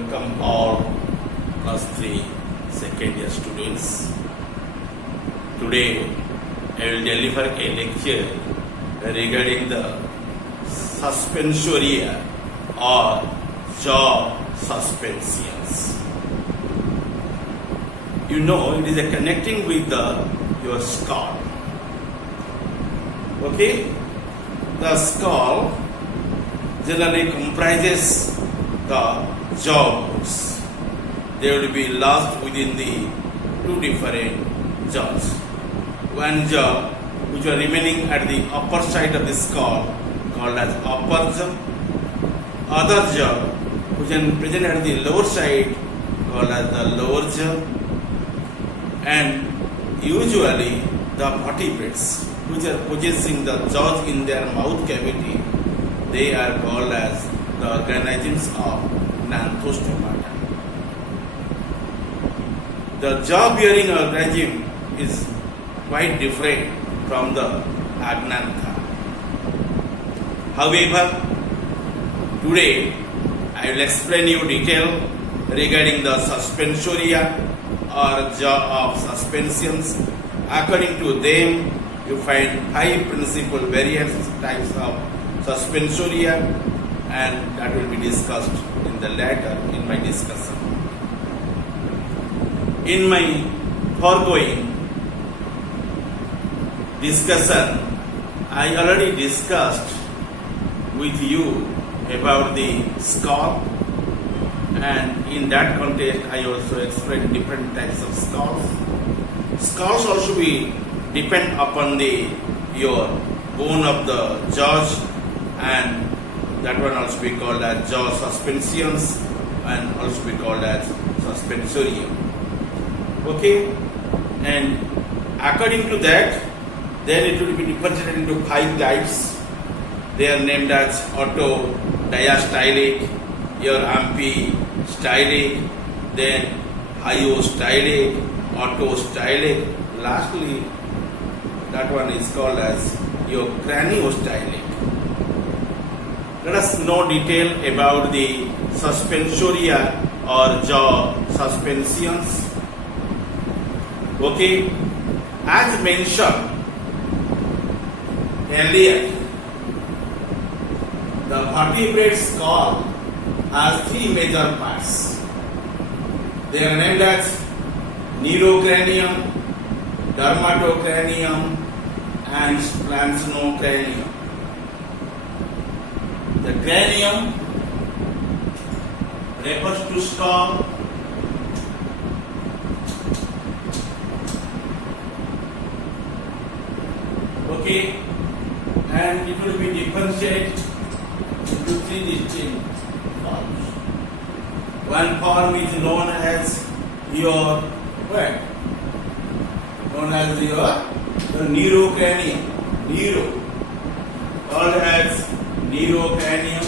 welcome all class 3 second year students. Today I will deliver a lecture regarding the suspensoria or jaw suspensions. You know, it is a connecting with your skull. Okay? The skull generally comprises the jaw bones. They will be lodged within the two different jaws. One jaw which are remaining at the upper side of the skull called as upper jaw. Other jaw which are present at the lower side called as the lower jaw. And usually the vertebrates which are possessing the jaws in their mouth cavity, they are called as the organisms of Gnathostomata. The jaw-bearing organism is quite different from the Agnantha. However, today I will explain you detail regarding the suspensoria or jaw of suspensions. According to them, you find 5 principal various types of suspensoria, and that will be discussed in the later in my discussion. In my foregoing discussion, I already discussed with you about the skull, and in that context I also explained different types of skulls. Skulls also be depend upon your bone of the jaws, and that one also be called as jaw suspensions and also be called as suspensorium. Okay, and according to that, then it will be differentiated into 5 types. They are named as autodiastylic, your amphistylic, then hyostylic, autostylic. Lastly, that one is called as your craniostylic. Let us know detail about the suspensoria or jaw suspensions. Okay, as mentioned earlier, the vertebrate skull has 3 major parts. They are named as neurocranium, dermatocranium, and splanchno-cranium. The cranium refers to skull. Okay, and it will be differentiated into 3 distinct forms. One form is known as your what? Known as your neurocranium. Neuro, called as neurocranium.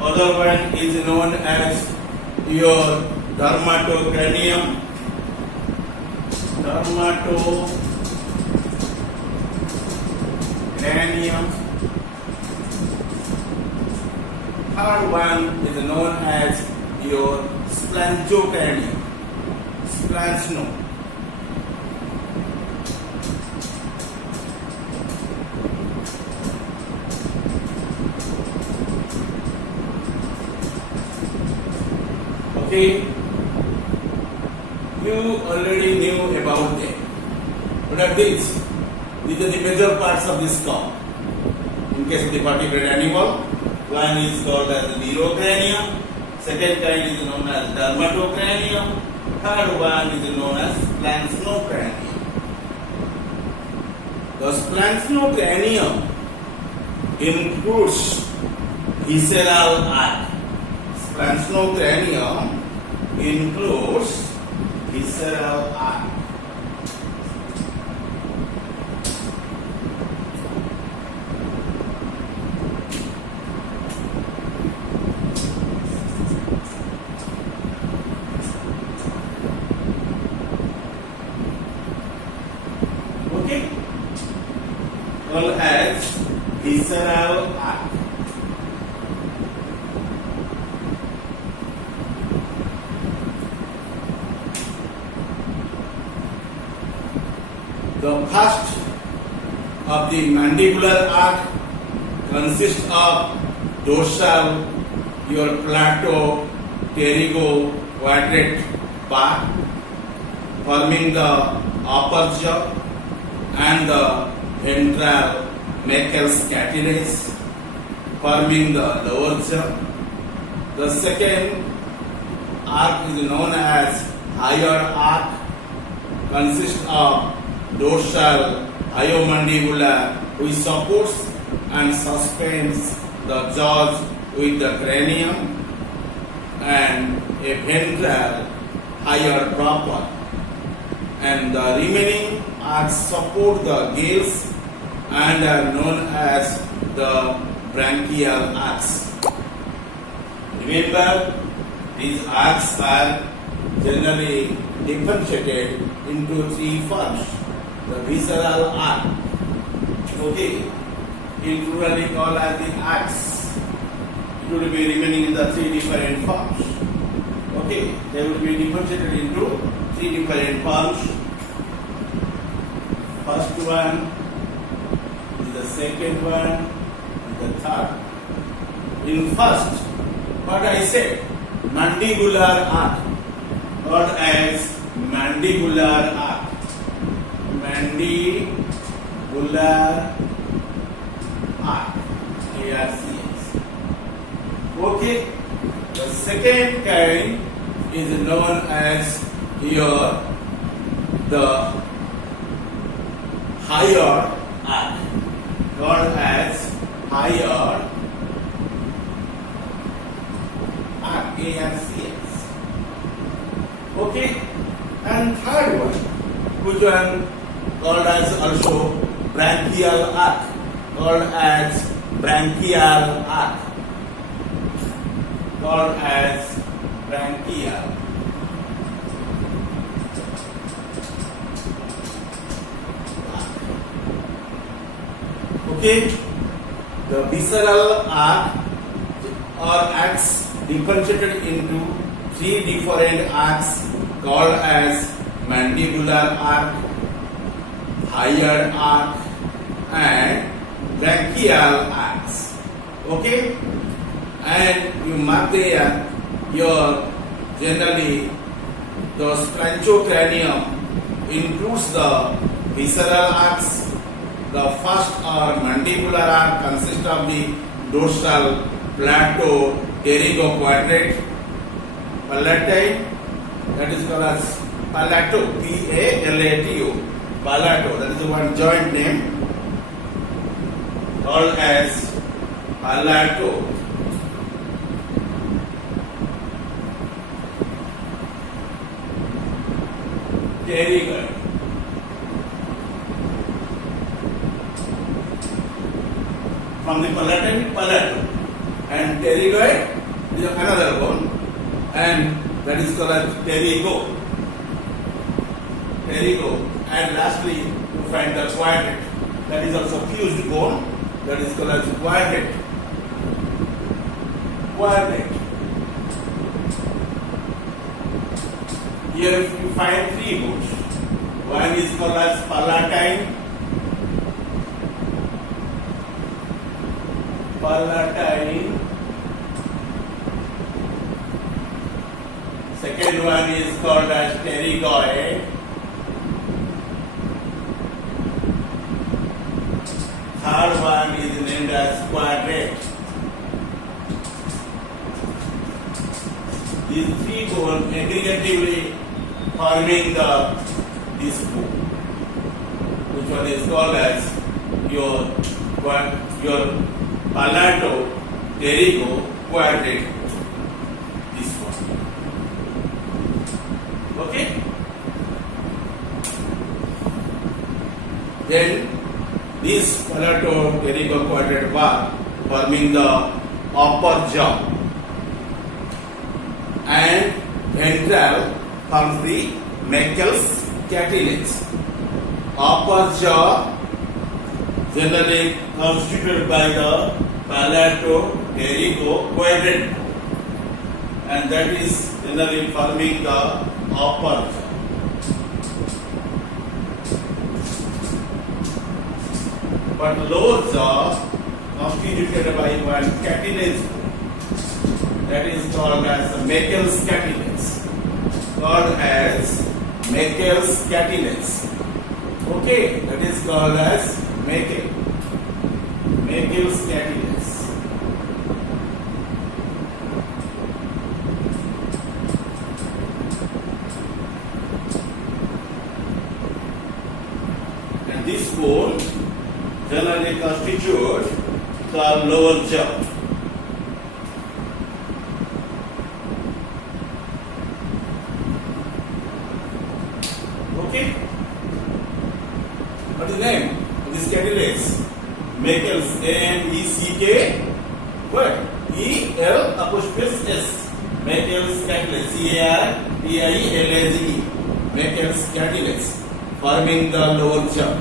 Other one is known as your dermatocranium. Dermatocranium. Third one is known as your splanchocranium. Splanchno. Okay, you already knew about them. What are these? These are the major parts of the skull. In case of the vertebrate animal, one is called as neurocranium, second kind is known as dermatocranium, third one is known as splanchno-cranium. The splanchno-cranium includes visceral arc. Splanchno-cranium includes visceral arc. called as visceral arc. The first of the mandibular arc consists of dorsal, your plateau, pterygo quadrate part forming the upper jaw and the ventral Meckel's cartilage forming the lower jaw. The second arc is known as higher arc, consists of dorsal hyomandibular which supports and suspends the jaws with the cranium, and a ventral higher proper, and the remaining arcs support the gills and are known as the branchial arcs. Remember, these arcs are generally differentiated into three forms. The visceral arc, okay, usually called as the arcs. It will be remaining in the three different forms. Okay, they will be differentiated into three different forms. First one is the second one, the third. In first, what I said, mandibular arc, called as mandibular arc. Mandibular arc, ARCs. Okay, the second kind is known as here the higher arc, called as higher arc, ARCs. Okay, and third one, which one called as also branchial arc, called as branchial arc, called as branchial. Okay, the visceral arc or arcs differentiated into three different arcs called as mandibular arc, higher arc, and branchial arcs. Okay, and you mark there your generally the spongiocranium includes the visceral arcs. The first or mandibular arc consists of the dorsal, plateau, pterygo quadrate, palatine, that is called as palato, P-A-L-A-T-O, palato, that is the one joint name, called as palato. Pterygoid. From the palatine, palato, and pterygoid is another bone, and that is called as pterygo. Pterygo, and lastly you find the quadrate, that is also fused bone, that is called as quadrate. Quadrate. Here you find three bones. One is called as palatine. Palatine. Second one is called as pterygoid. Third one is named as quadrate. These three bones aggregatively forming this bone, which one is called as your palato, pterygo, quadrate. This one. Okay? Then this palato, pterygo, quadrate bar forming the upper jaw, and ventral forms the Meckel's cartilage. Upper jaw, generally constituted by the palato-pterygo quadrant, and that is generally forming the upper jaw. But lower jaw constituted by one catenase bone, that is called as the Meckel's catenase. Called as Meckel's catenase. Okay, that is called as Meckel's catenase. And this bone generally constitute the lower jaw. Okay? What is the name of this catenase? Meckel's, M-E-C-K, what? E-L apostrophe S. Meckel's catenase, C-A-R-T-I-L-A-Z-E. Meckel's catenase, forming the lower jaw.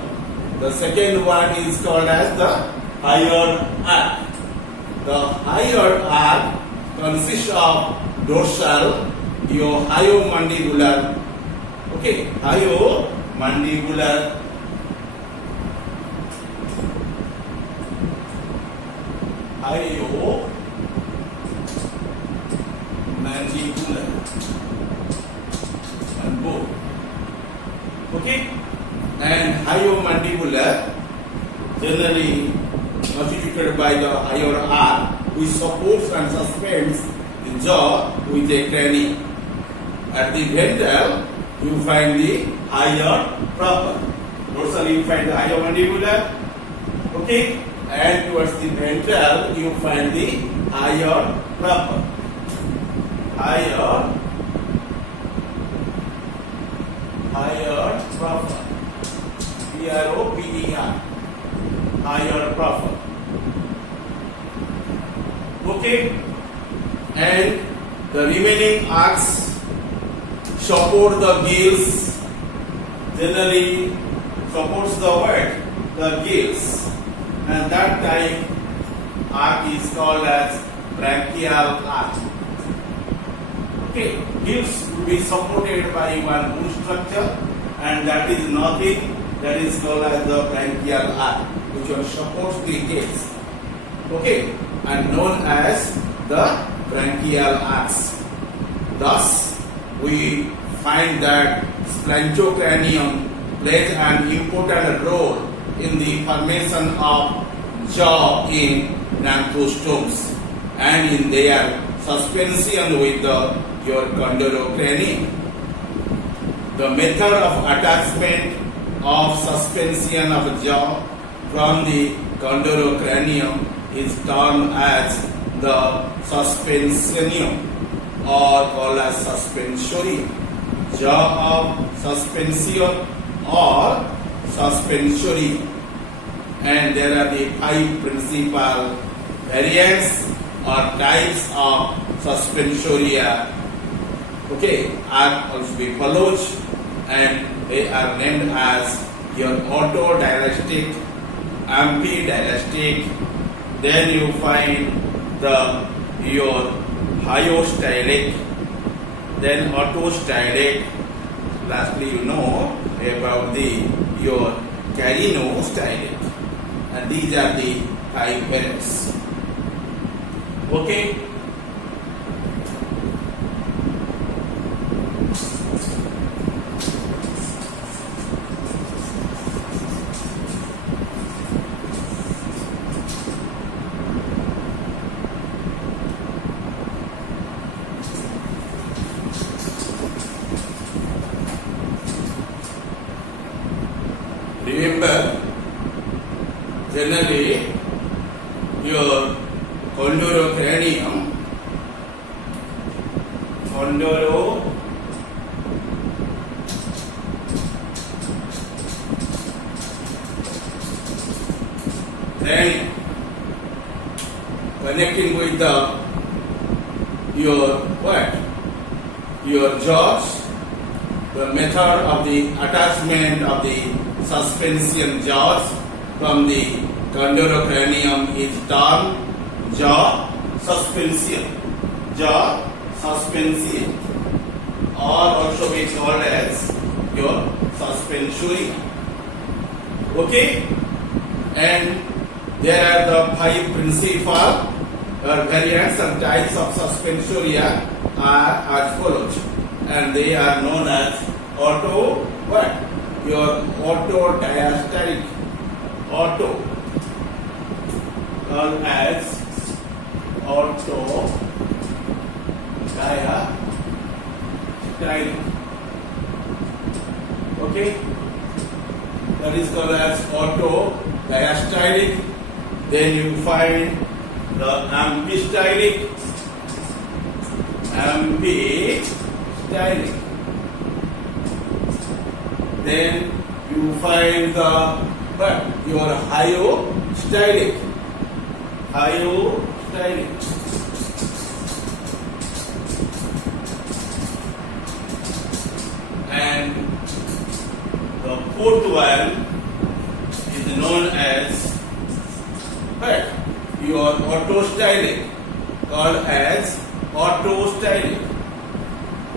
The second one is called as the hyoid arc. The hyoid arc consists of dorsal, your hyomandibular, okay, hyomandibular, and both. Okay, and hyomandibular generally constituted by the hyoid arc, which supports and suspends the jaw with a cranium. At the ventral, you find the hyoid proper. Dorsal, you find the hyomandibular. Okay, and towards the ventral, you find the hyoid proper. Hyoid proper. P-R-O-P-E-R. Hyoid proper. Okay, and the remaining arcs support the gills. Generally supports the what? The gills, and that type arc is called as branchial arc. Okay, gills will be supported by one bone structure, and that is nothing, that is called as the branchial arc, which one supports the gills. Okay, and known as the branchial arcs. Thus, we find that splintocranium plays an important role in the formation of jaw in Nanthostomes and in their suspension with your chondrocranium. The method of attachment of suspension of jaw from the chondrocranium is termed as the suspensionium or called as suspensorium. Jaw of suspension or suspensorium. And there are the 5 principal variants or types of suspensoria. Okay, are also be followed, and they are named as your autodilastic, ampidilastic. Then you find your hyostylic, then autostylic. Lastly, you know about your carinostylic, and these are the 5 variants. Okay. Remember, generally your chondrocranium, then connecting with your jaws, the method of the attachment of the suspension jaws from the chondrocranium is termed jaw suspension. Jaw suspension, or also be called as your suspensoria. Okay, and there are the five principal variants and types of suspensoria are as follows, and they are known as auto what? Your autodiastolic, auto called as autodiastolic. Okay, that is called as autodiastolic. Then you find the ampistylic. Then you find the what? Your hyostylic. And the fourth one is known as what? Your autostylic, called as autostylic.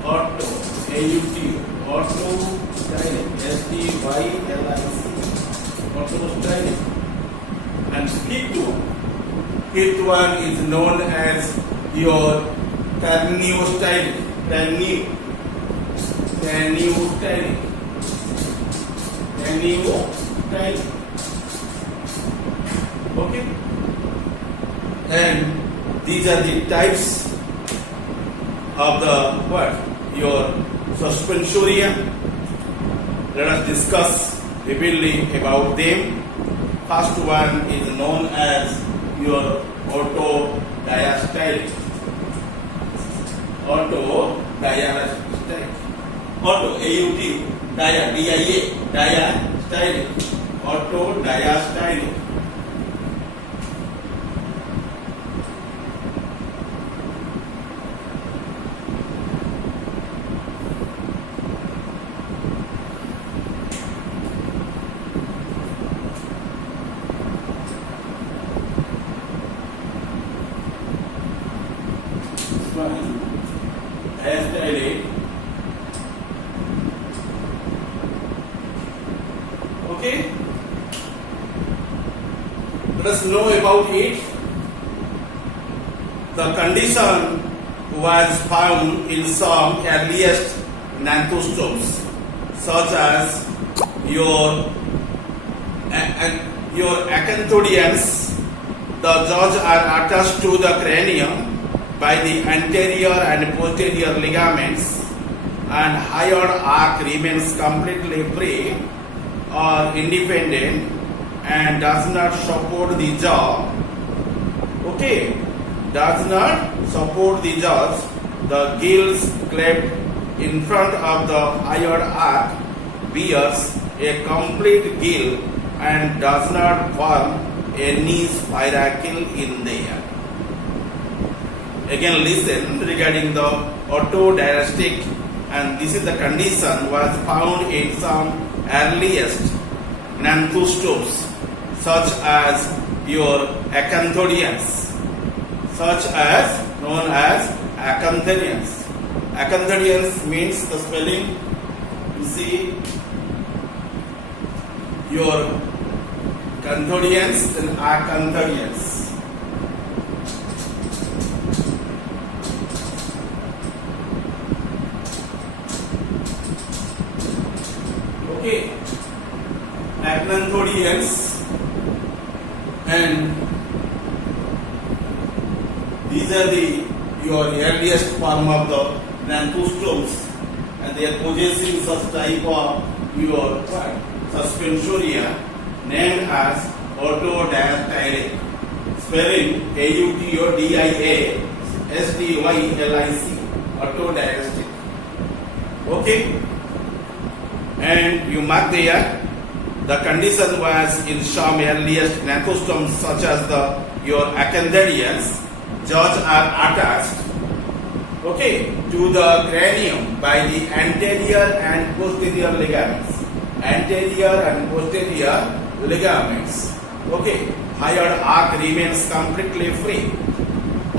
Autostylic, STYLIC, autostylic. And fifth one is known as your craniostylic. Okay, and these are the types of the what? Your suspensoria. Let us discuss vividly about them. First one is known as your autodiastolic. Auto, A-U-T, dia, D-I-A, diastolic. Autodiastolic. Diastolic. Okay, let us know about it. The condition was found in some earliest gnathostomes, such as your acanthodians. The jaws are attached to the cranium by the anterior and posterior ligaments, and hyoid arc remains completely free or independent and does not support the jaw. Okay, does not support the jaws. The gills cleft in front of the hyoid arc bears a complete gill and does not form any spiracle in there. Again, listen regarding the autodiastolic, and this is the condition was found in some earliest gnathostomes, such as your acanthodians, known as acanthodians. Acanthodians means the spelling. You see, your canthodians and acanthodians. Okay, acanthodians, and these are your earliest form of the gnathostomes, and they are possessing such type of your suspensoria named as autodiastolic. Spelling AUTODIASTYLIC, autodiastolic. Okay, and you mark there. The condition was in some earliest gnathostomes, such as your acanthodians. Jaws are attached, okay, to the cranium by the anterior and posterior ligaments. Okay, hyoid arc remains completely free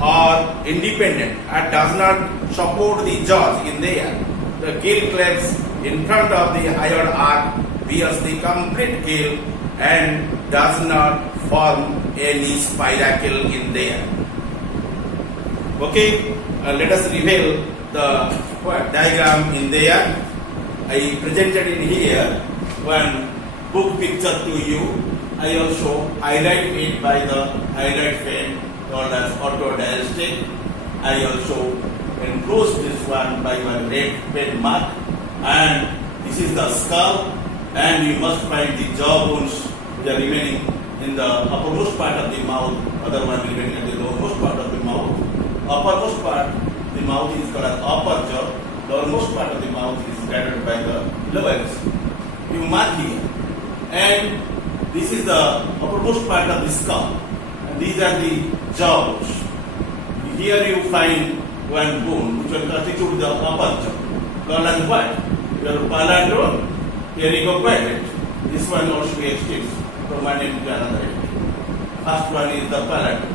or independent and does not support the jaws in the air. The gill clefts in front of the hyoid arc bears the complete gill and does not form any spiracle in the air. Okay, let us reveal the diagram in there. I presented in here one book picture to you. I also highlight it by the highlight pen called as autodiastic. I also enclose this one by one red pen mark, and this is the skull, and you must find the jaw bones which are remaining in the uppermost part of the mouth, other one remaining at the lowermost part of the mouth. Uppermost part, the mouth is called as upper jaw. Lowermost part of the mouth is guided by the lowest. You mark here, and this is the uppermost part of the skull, and these are the jaw bones. Here you find one bone which will constitute the upper jaw, called as what? Your palatoquadrant. This one also extends from one end to another end. First one is the palatal,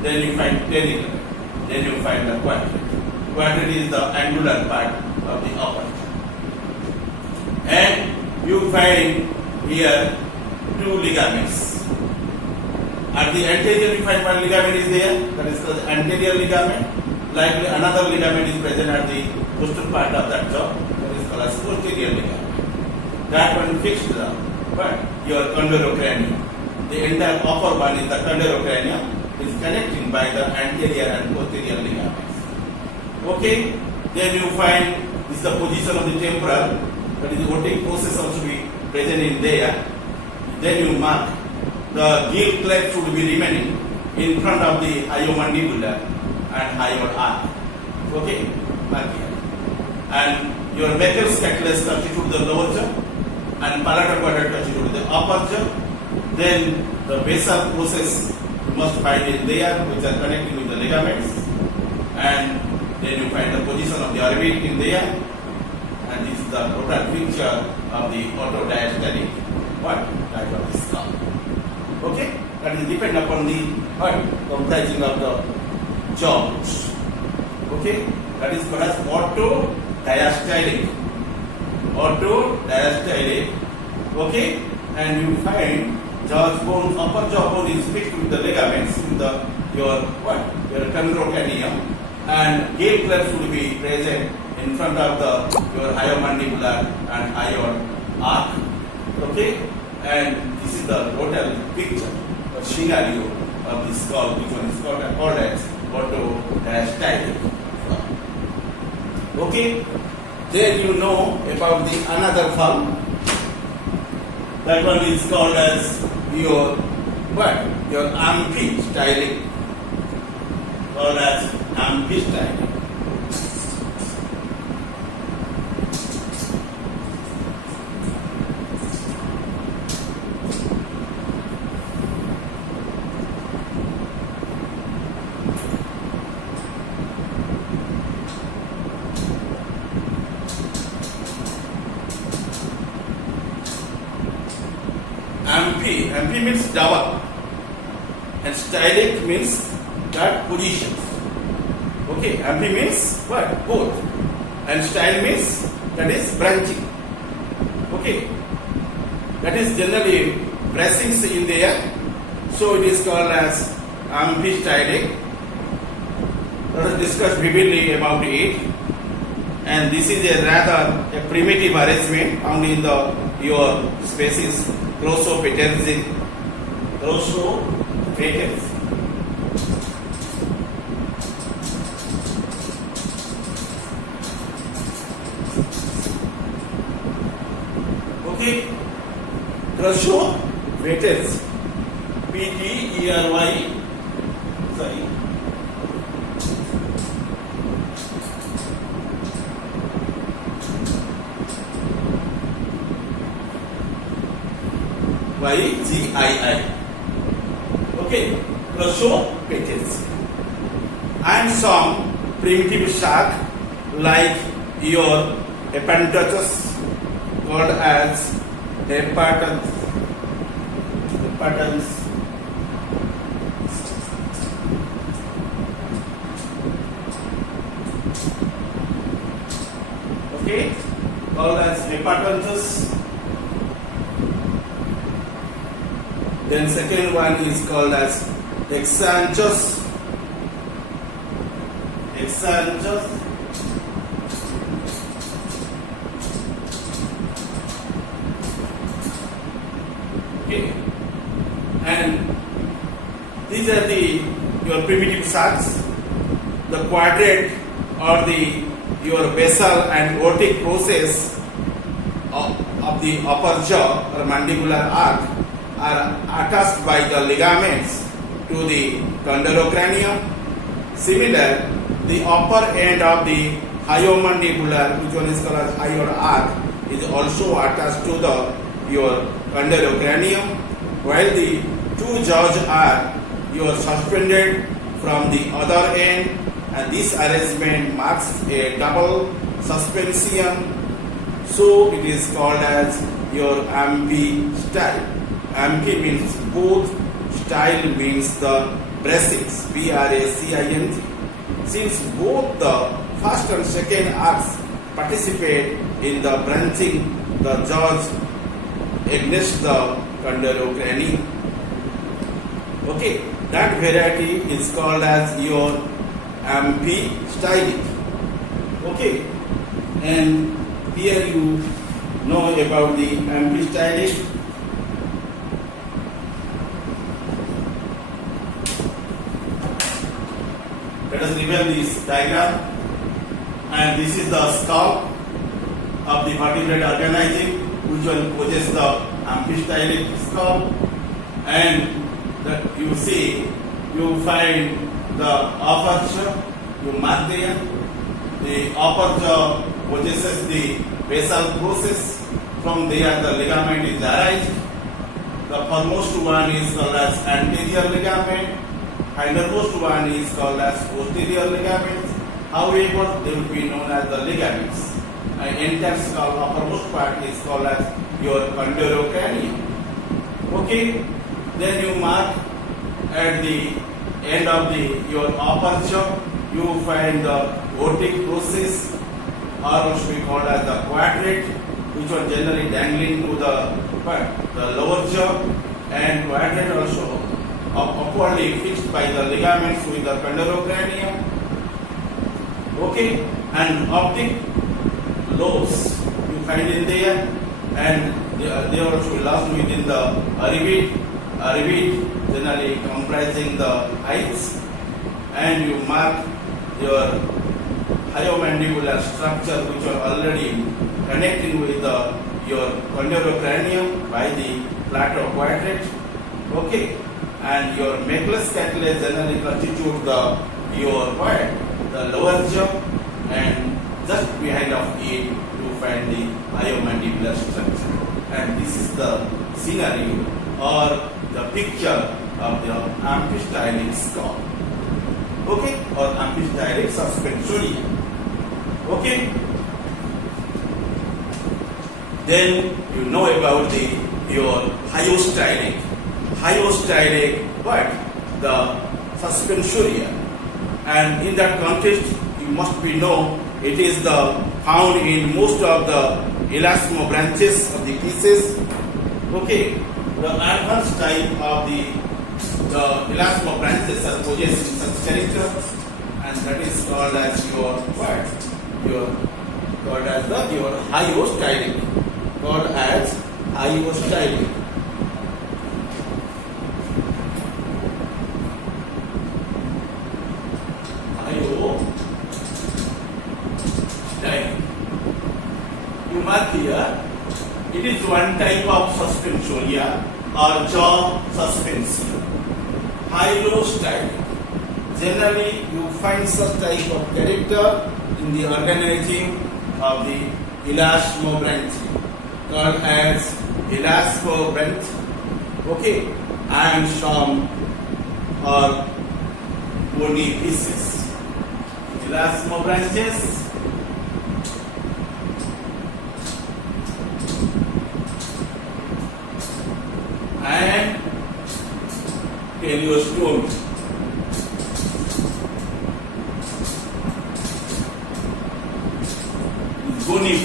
then you find pterygoid, then you find the quadrant. Quadrant is the angular part of the upper jaw. And you find here two ligaments. At the anterior you find one ligament is there, that is called the anterior ligament. Likely another ligament is present at the posterior part of that jaw, that is called as posterior ligament. That one fixed the your chondrocranium. The entire upper one is the chondrocranium, is connecting by the anterior and posterior ligaments. Okay, then you find this is the position of the temporal, that is the otic process also be present in there. Then you mark the gill cleft should be remaining in front of the hyomandibular and hyoid arc. Okay, mark here. And your Meckel's calculus constitute the lower jaw, and palatal quadrant constitute the upper jaw. Then the basal process you must find in there, which are connecting with the ligaments, and then you find the position of the orbit in there, and this is the total picture of the autodiastolic type of the skull. Okay, that is depend upon the comprising of the jaw bones. Okay, that is called as autodiastolic. Autodiastolic. Okay, and you find jaw bone, upper jaw bone is fixed with the ligaments in the your chondrocranium, and gill cleft should be present in front of the your hyomandibular and hyoid arc. Okay, and this is the total picture or scenario of the skull, which one is called as autodiastolic. Okay, then you know about the another form. That one is called as your your amphistylic, called as amphistylic. Amphi means double, and stylic means that positions. Okay, amphi means what? Both, and style means that is branching. Okay, that is generally bracings in the air, so it is called as amphistylic. Let us discuss vividly about it. And this is a rather a primitive arrangement found in the your species Glossopeterzi. Okay, Glossopeterzi. P-T-E-R-Y. Sorry. Y-G-I-I. Okay, Glossopeterzi. And some primitive shark like your Hepatodus called as Hepatodus Okay, called as hypertensus. Then second one is called as exanthus. Exanthus. Okay, and these are your primitive sacs. The quadrate or your basal and aortic process of the upper jaw or mandibular arch are attached by the ligaments to the chondrocranium. Similar, the upper end of the hyomandibular, which one is called as hyoid arch, is also attached to your chondrocranium, while the two jaws are suspended from the other end, and this arrangement marks a double suspension, so it is called as your amphi-style. Amphi means both, style means the bracings, B-R-A-C-I-N-G. Since both the first and second arcs participate in the branching the jaws against the chondrocranium. Okay, that variety is called as your amphi-stylic. Okay, and here you know about the amphi-stylic. Let us review this diagram, and this is the skull of the vertebrate organism, which one possesses the amphi-stylic skull, and that you see, you find the upper jaw, you mark there. The upper jaw possesses the basal process. From there, the ligament is arised. The foremost one is called as anterior ligament. Hindermost one is called as posterior ligaments. However, they will be known as the ligaments. And entire skull, uppermost part is called as your chondrocranium. Okay, then you mark at the end of your upper jaw, you find the aortic process, or also we called as the quadrate, which was generally dangling to the lower jaw, and quadrate also upwardly fixed by the ligaments with the chondrocranium. Okay, and optic lobes you find in there, and they also lost within the orbit, generally comprising the eyes, and you mark your hyomandibular structure, which are already connecting with your chondrocranium by the plateau quadrate. Okay, and your macula scapulae generally constitute the lower jaw, and just behind of it you find the hyomandibular structure. And this is the scenario or the picture of the amphi-stylic skull. Okay, or amphi-stylic suspensoria. Okay. Then you know about your hyostylic. Hyostylic, but the suspensoria. And in that context, you must be know it is found in most of the elasmobranches of the pieces. Okay, the advanced type of the elasmobranches are possessing such character, and that is called as your hyostylic. Called as hyostylic. You mark here, it is one type of suspensoria or jaw suspension. Hyostylic. Generally, you find such type of character in the organism of the elasmobranch, called as elasmobranch. Okay, and some are bony pieces. Elasmobranches. And craniostomes. Bony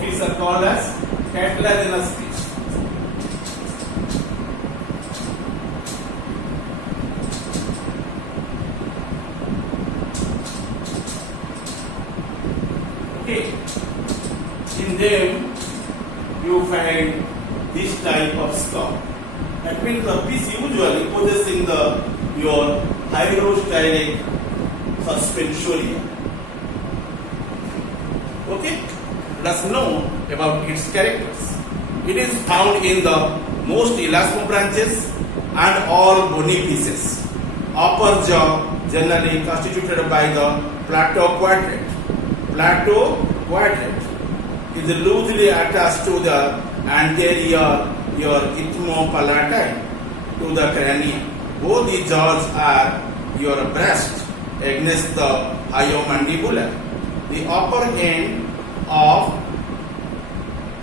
fish are called as cartilaginous fish. Okay. In them, you find this type of skull. That means the fish usually possessing your hydrostylic suspensoria. Okay, let's know about its characters. It is found in the most elasmobranches and all bony pieces. Upper jaw generally constituted by the plateau quadrant. Plateau quadrant is loosely attached to the anterior your ethmopalatine to the cranium. Both the jaws are your breast against the hyomandibular. The upper end of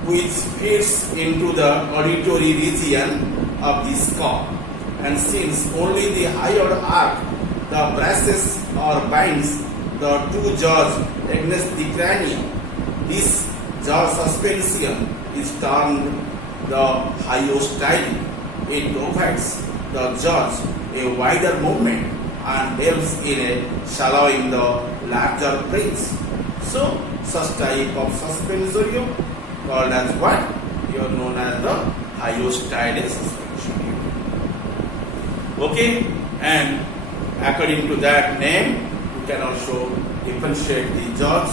which fits into the auditory region of the skull, and since only the higher arc the braces or binds the two jaws against the cranium, this jaw suspension is termed the hyostylic. It provides the jaws a wider movement and helps in swallowing the larger prey. So, such type of suspensorium called as what? You are known as the hyostylic suspensorium. Okay, and according to that name, you can also differentiate the jaws,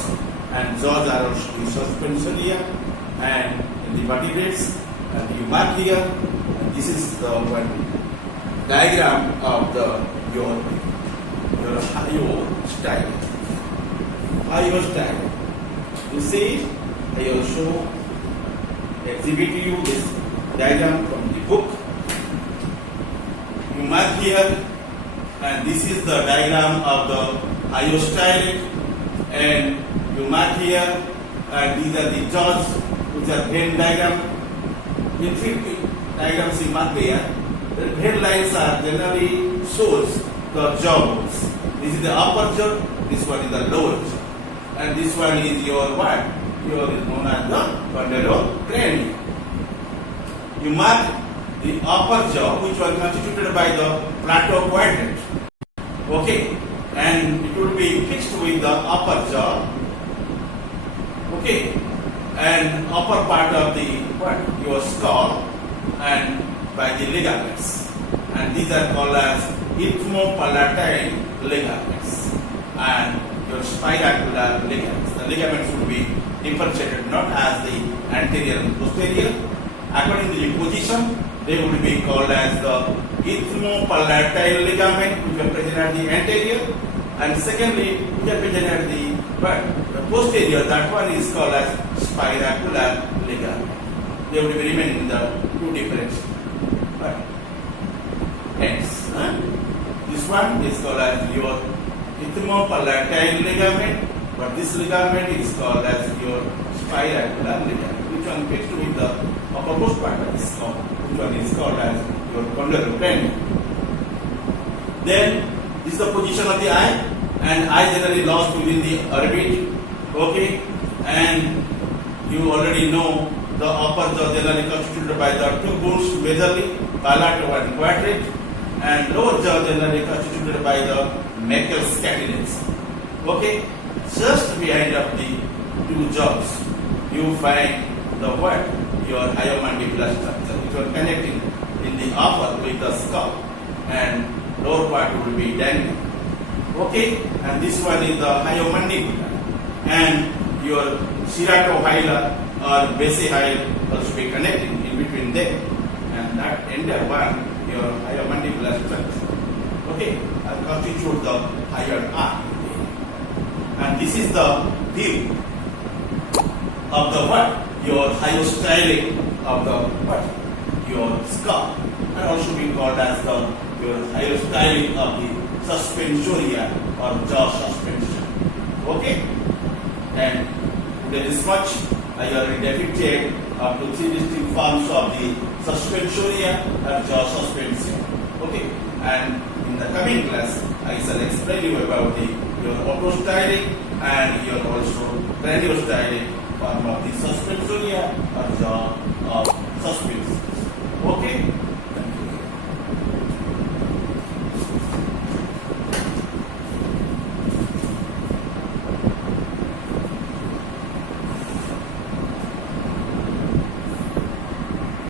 and jaws are also the suspensoria, and in the vertebrates, and you mark here, and this is the one diagram of your hyostylic. Hyostylic. You see, I also exhibit you this diagram from the book. You mark here, and this is the diagram of the hyostylic, and you mark here, and these are the jaws, which are Venn diagram. In 3 diagrams you mark here. The Venn lines are generally shows the jaw bones. This is the upper jaw, this one is the lower jaw. And this one is your what? Your is known as the condylocranium. You mark the upper jaw, which was constituted by the plateau quadrant. Okay, and it will be fixed with the upper jaw. Okay, and upper part of the what? Your skull, and by the ligaments. And these are called as ethmopalatine ligaments. And your spinacular ligaments. The ligaments will be differentiated not as the anterior and posterior. According to the position, they will be called as the ethmopalatine ligament, which are present at the anterior, and secondly, which are present at the posterior. That one is called as spinacular ligament. They will be remaining in the two different ends. This one is called as your ethmopalatine ligament, but this ligament is called as your spinacular ligament. Which one fixed with the uppermost part of the skull? Which one is called as your condylocranium? Then this is the position of the eye, and eye generally lost within the orbit. Okay, and you already know the upper jaw generally constituted by the two bones majorly, palatal and quadrate, and lower jaw generally constituted by the Meckel's catenase. Okay, just behind of the two jaws, you find the what? Your hyomandibular structure, which are connecting in the upper with the skull, and lower part will be dangling. Okay, and this one is the hyomandibular, and your ceratohyla or basihyla also be connecting in between them, and that entire one, your hyomandibular structure. Okay, and constitute the higher arm. And this is the view of the what? Your hyostylic of the what? Your skull, and also be called as your hyostylic of the suspensoria or jaw suspension. Okay, and there is much I already depicted up to 3 distinct forms of the suspensoria or jaw suspension. Okay, and in the coming class I shall explain you about your orthostylic and your also craniostylic form of the suspensoria or jaw of suspensions. Okay.